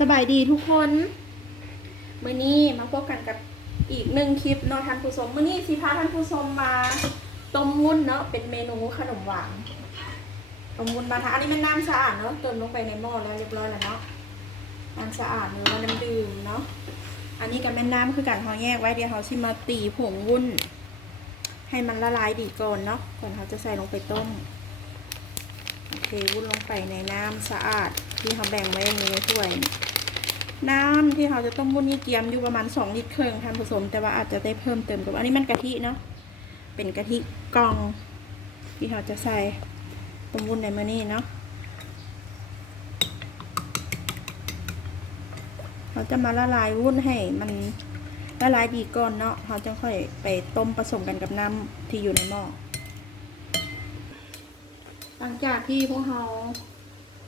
สบายดีทุกคนมื่อนี้มาพบกันกับอีกหนึ่งคลิปเนาะท่านผู้ชมมื่อนี้สิพาท่านผู้ชมมาต้มวุ้นเนาะเป็นเมนูขนมหวานต้มวุ้นมาทานอันนี้เป็นน้ำสะอาดเนาะเติมลงไปในหม้อแล้วเรียบร้อยแล้วเนาะน้ำสะอาดหรือว่าน้ำดื่มเนาะอันนี้กับแม่น้ำคือการเขาแยกไว้เดี๋ยวเขาชิมาตีผงวุ้น ให้มันละลายดีก่อนเนาะก่อนเขาจะใส่ลงไปต้มโอเควุ้นลงไปในน้ำสะอาดที่เขาแบ่งไว้ในถ้วยน้ น้ำที่เขาจะต้มวุ้นนี่เกียมอยู่ประมาณ2ลิตรครึ่งท่านผู้ชมแต่ว่าอาจจะได้เพิ่มเติมกับอันนี้มันกะทิเนาะเป็นกะทิกล่อง ที่เขาจะใส่ต้มวุ้นในมื้อนี้เนาะเขาจะมาละลายวุ้นให้มันละลายดีก่อนเนาะเขาจะค่อยไปต้มผสมกันกับน้ำที่อยู่ในหม้อหลังจากที่พวกเรา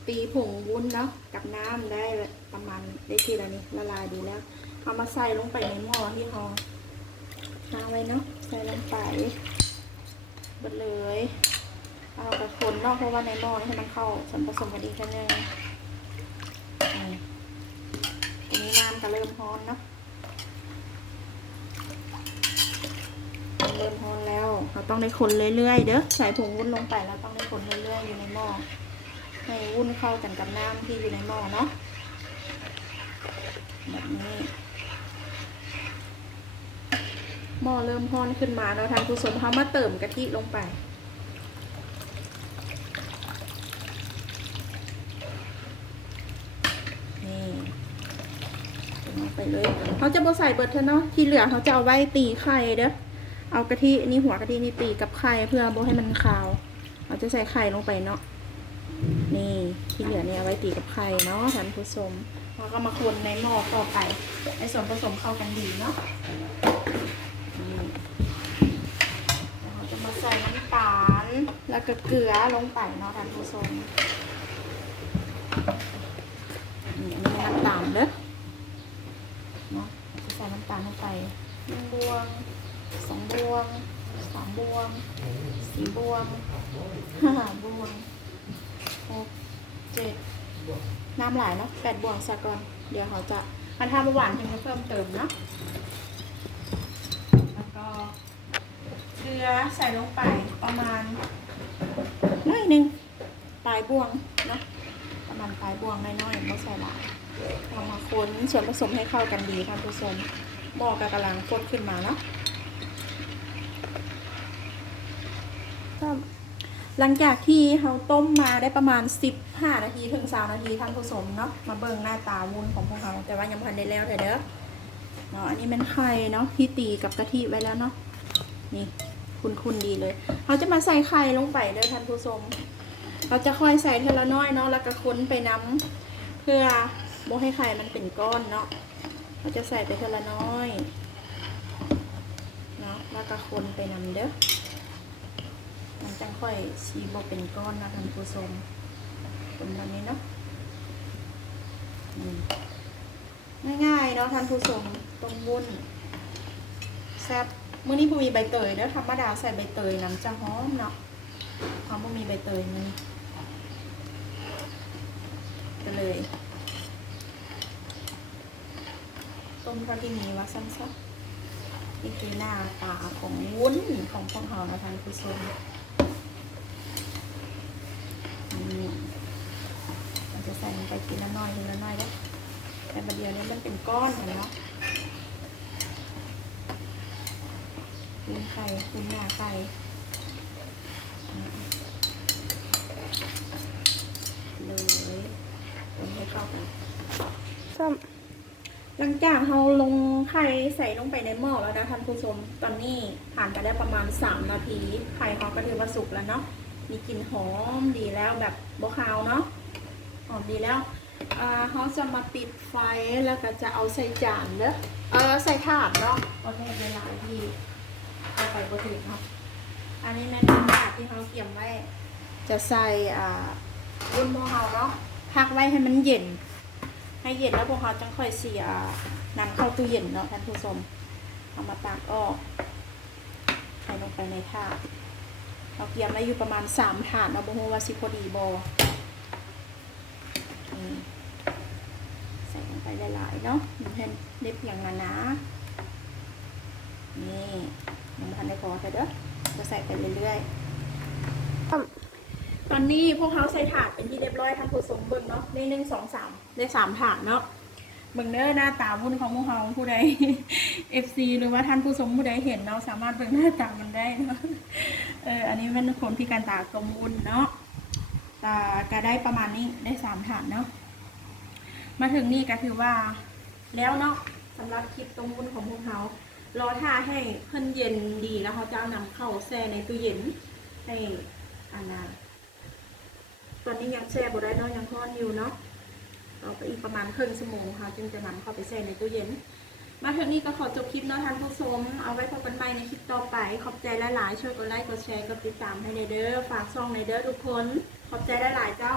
ตีผงวุ้นเนาะกับน้ำได้ประมาณได้ทีละนี้ละลายดีแล้ว เอามาใส่ลงไปในหม้อที่เราทางไว้เนาะใส่ลงไปหมดเลย เอากระคนเนาะเพราะว่าในหม้อนี่ให้มันเข้าส่วนผสมกันอีกแค่นึงนี่นี้น้ำก็เริ่มร้อนเนาะเริ่มร้อนแล้วเราต้องได้คนเรื่อยๆเด้อใส่ผงวุ้นลงไปแล้วต้องได้คนเรื่อยๆอยู่ในหม้อ ให้วุ้นเข้ากันกับน้ำที่อยู่ในหม้อเนาะแบบนี้หม้อเริ่มร้อนขึ้นมาแล้วทานผู้ชมเขามาเติมกะทิลงไป นี่เติมลงไปเลยเขาจะบใส่เบิดเถอะเนาะที่เหลือเขาจะเอาไว้ตีไข่เด้อเอากะทินี่หัวกะทินี่ตีกับไข่เพื่อบให้มันคาว เราจะใส่ไข่ลงไปเนาะ นี่ที่เหลือเนี่ยเอาไว้ตีกับไข่เนาะท่านผู้ชมแล้วก็มาคนในหม้อต่อไปให้ส่วนผสมเข้ากันดีเนาะนี่แล้วเราจะมาใส่น้ำตาลแล้วก็เกลือลงไปเนาะท่านผู้ชมนี่อันนี้น้ำตาลเด้อเนาะจะใส่น้ำตาลลงไปหนึ่งบวงสองบวงสามบวงสี่บวงห้าบวงหกเจ็ด น้ำหลายเนาะแปดบวงสักก่อน เดี๋ยวเขาจะมันทำหวานเพิ่มเติมเนาะแล้วก็เกลือใส่ลงไปประมาณน้อยหนึ่งปลายบวงเนาะประมาณปลายบวงน้อยๆไม่ใส่หลายเอามาคนส่วนผสมให้เข้ากันดีท่านผู้ชมหม้อก็กำลังข้นขึ้นมาเนาะ หลังจากที่เราต้มมาได้ประมาณ 15 นาทีถึง3นาทีท่านผู้ชมเนาะมาเบิ่งหน้าตาวุ้นของพวกเราแต่ว่ายังพันได้แล้วเด้อเนาะอันนี้เป็นไข่เนาะที่ตีกับกะทิไว้แล้วเนาะนี่คุณๆดีเลยเราจะมาใส่ไข่ลงไปเด้อท่านผู้ชมเราจะค่อยใส่เทละน้อยเนาะแล้วก็ค้นไปน้ำเพื่อโมให้ไข่มันเป็นก้อนเนาะเราจะใส่ไปเทละน้อยเนาะแล้วก็ค้นไปน้ำเด้อ จังค่อยชีบเป็นก้อนนะท่านผู้ชมเป็นแบบนี้เนาะง่ายๆเนาะท่านผู้ชมต้มวุ้นแซ่บมื้อนี้ผู้มีใบเตยเด้อธรรมดาใส่ใบเตยน้ำจะหอมเนาะเขาบ่มีใบเตยนี่ก็เลยต้มเท่าที่มีว่าสั้นๆนี่คือหน้าตาของวุ้นของพวกเรานะท่านผู้ชม อืมเราจะใส่ ลงไปทีละน้อยทีละน้อยแล้วแต่ประเดี๋ยวนี้มันเป็นก้อนเห็นเนาะคุณไข่คุณหน้าไข่อืมเลยคนให้เข้ากันก็หลังจากเราลงไข่ใส่ลงไปในหม้อแล้วนะท่านผู้ชม ตอนนี้ผ่านไปได้ประมาณ 3 นาที ไข่เขาก็ถือว่าสุกแล้วเนาะ มีกลิ่นหอมดีแล้วแบบบคาวเนาะห อมดีแล้วเขาจะมาปิดไฟแล้วก็จะเอาใส่จานเด้อเออใส่ถาดเนาะโอเคเวลาที่เอาไปบถึงเนาะอันนี้แม่นเป็นถาดที่เขาเตรียมไว้ จะใส่อ่ารุ่นพวกเขาเนาะพักไว้ให้มันเย็น ให้เย็นแล้วพวกเขาจังค่อยเสียนำเข้าตู้เย็นเนาะท่านผู้ชมเอามาตากออกใส่ลงไปในถาดเราเตรียมไว้อยู่ประมาณสามถาดเนาะบ่ฮู้ว่าสิพอดีบอืม ใส่ลงไปหลายๆเนาะมันให้เล็บอย่างนั้นนะนี่ยังไม่ทันได้พอแต่เด้อจะใส่ไปเรื่อยๆ ตอนนี้พวกเขาใส่ถาดเป็นที่เรียบร้อยทำผู้สมเบิ่งเนาะได้หนึ่งสองสามได้สามถาดเนาะเบิ่งเด้อหน้าตาวุ้นของพวกเขาผู้ใด FC หรือว่าท่านผู้ชมผู้ใดเห็นเนาะสามารถเบิ่งหน้าตามันได้เนาะเอออันนี้มันคนพิการตากลมวุ้นเนาะ ก็ได้ประมาณนี้ได้สามถาดเนาะมาถึงนี่ก็ถือว่าแล้วเนาะสำหรับคลิปตรงวุ้นของพวกเขารอท่าให้เพิ่นเย็นดีแล้วเขาจะนำเข้าแช่ในตู้เย็นให้อันนั้นตอนนี้ยังแช่บได้เนาะยังร้อนอยู่เนาะต่อไปอีกประมาณครึ่งชั่วโมงค่ะจึงจะนำเข้าไปแช่ในตู้เย็น มาถึงนี้ก็ขอจบคลิปเนาะท่านผู้ชมเอาไว้พบกันใหม่ในคลิปต่อไป ขอบใจหลายๆช่วยกดไลค์กดแชร์กดติดตามให้ในเด้อฝากช่องในเด้อทุกคน ขอบใจได้หลายเจ้า